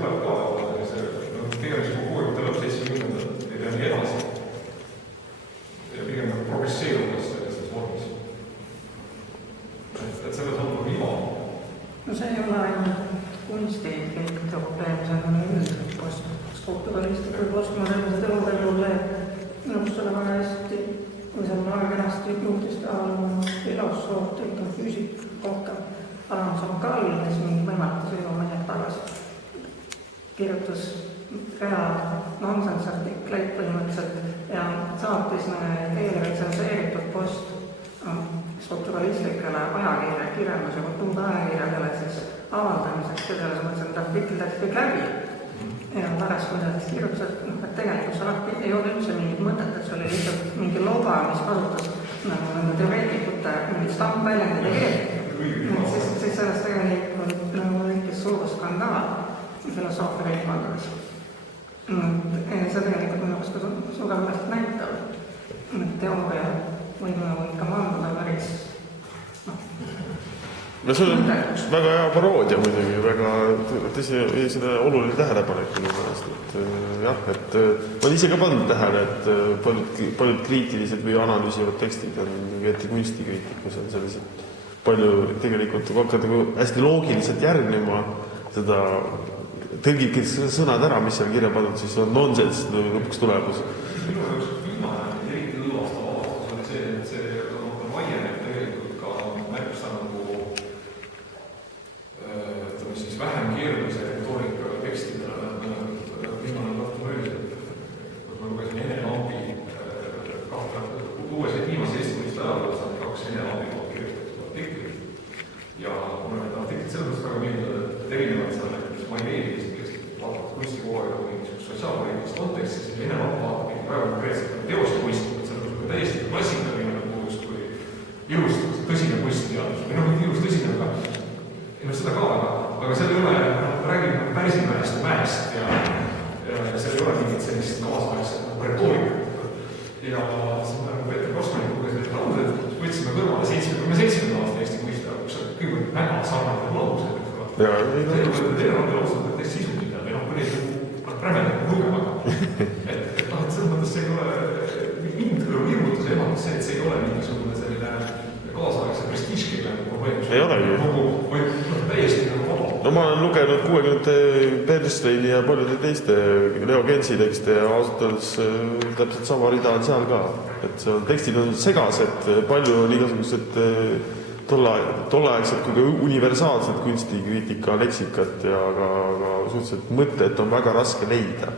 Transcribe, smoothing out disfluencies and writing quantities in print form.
tuleb ka, tegemise kogujuurde lõpp 70 ja nii edasi. Ja pigem progresseerumas selles vormis. Et selles on viima. No see ei ole ainult kunstikriitika probleem, see on üldiselt poststrukturalistid või postmodernised eluvellule nõustada väga hästi, või seal väga kenasti juhtist filosoof, tõlkam füüsik rohkem, Alan Sokal, kes mingi võimaluses juba mõned tagasi kirjutas rea nonsense-artikleid põhimõtteliselt ja saatis teile retsenseeritud post strukturalistlikele kirjanduse kultuurajakirjadele siis avaldamiseks ja selles mõttes, et artiklid läks kõik läbi. Ja pärast, kui ta siis kirjutas, et tegelikult seal ei ole üldse mingit mõtet, et see oli lihtsalt mingi loba, mis kasutas nagu teoreetikute mingit stampväljendide keelt. Siis sellest tegelikult võikis suur skandaal filosoofia ringkondades. See tegelikult minu arust ka suuremalt näitab, et teooria võib ikka mandada päris no see on väga hea paroodia muidugi, väga tõsine oluline tähelepanek minu pärast, et jah, et ma olen ise ka pannud tähele, et paljud kriitilised või analüüsivad tekstid on eriti kunstikriitikus on sellised palju tegelikult, kui hakkad hästi loogiliselt järgnema seda tõlgid sõnad ära, mis seal kirja pandud, siis on nonsense lõpuks tulemus. Minu jaoks viimane eriti õõvastav avastus oli see, et see on vaieneb tegelikult ka märksa nagu vähem keerulise retoorika tekstidele. Viimane lahtu möödus, kus ma lugesin Ene Lambi viimase eestimist ajaloos on 2 Ene Lambi poolt kirjutatud artiklit ja mulle need artiklid sellepärast väga meeldivad, et erinevad seal näiteks Maiveelist, kes vaatavad kunstikooliga või sotsiaalpoliitilist konteksti, siis Ene Lamb vaatab väga konkreetselt teoste kunstikud, sellepärast kui täiesti klassikaline nagu justkui ilus tõsine kunstiteadus või mitte ilus tõsine, aga seda ka, aga seal ei ole, räägib Pärsimäest ja mäest ja seal ei ole mingit sellist kaasaegset retoorikat. Ja siis me Peeter Korsmaniga lugesin need laused, võtsime kõrvale 77 aasta Eesti kunstiteadus, kus on kõik väga sarnased laused. Teine on laused, et teist sisu mida, või kui neid rämedab lugema. Et selles mõttes see ei ole mind hirmutas ja ehmatas see, et see ei ole mingisugune selline kaasaegse prestiižkeele probleem. Ei olegi. Või täiesti nagu vaba. No ma olen lugenud 60. Bernsteini ja paljude teiste Leo Gensi tekste ja ausalt öeldes täpselt sama rida on seal ka. Et see on, tekstid on segased, palju on igasugused tolleaegset kui ka universaalset kunstikriitika leksikat ja ka suhteliselt mõtted on väga raske leida.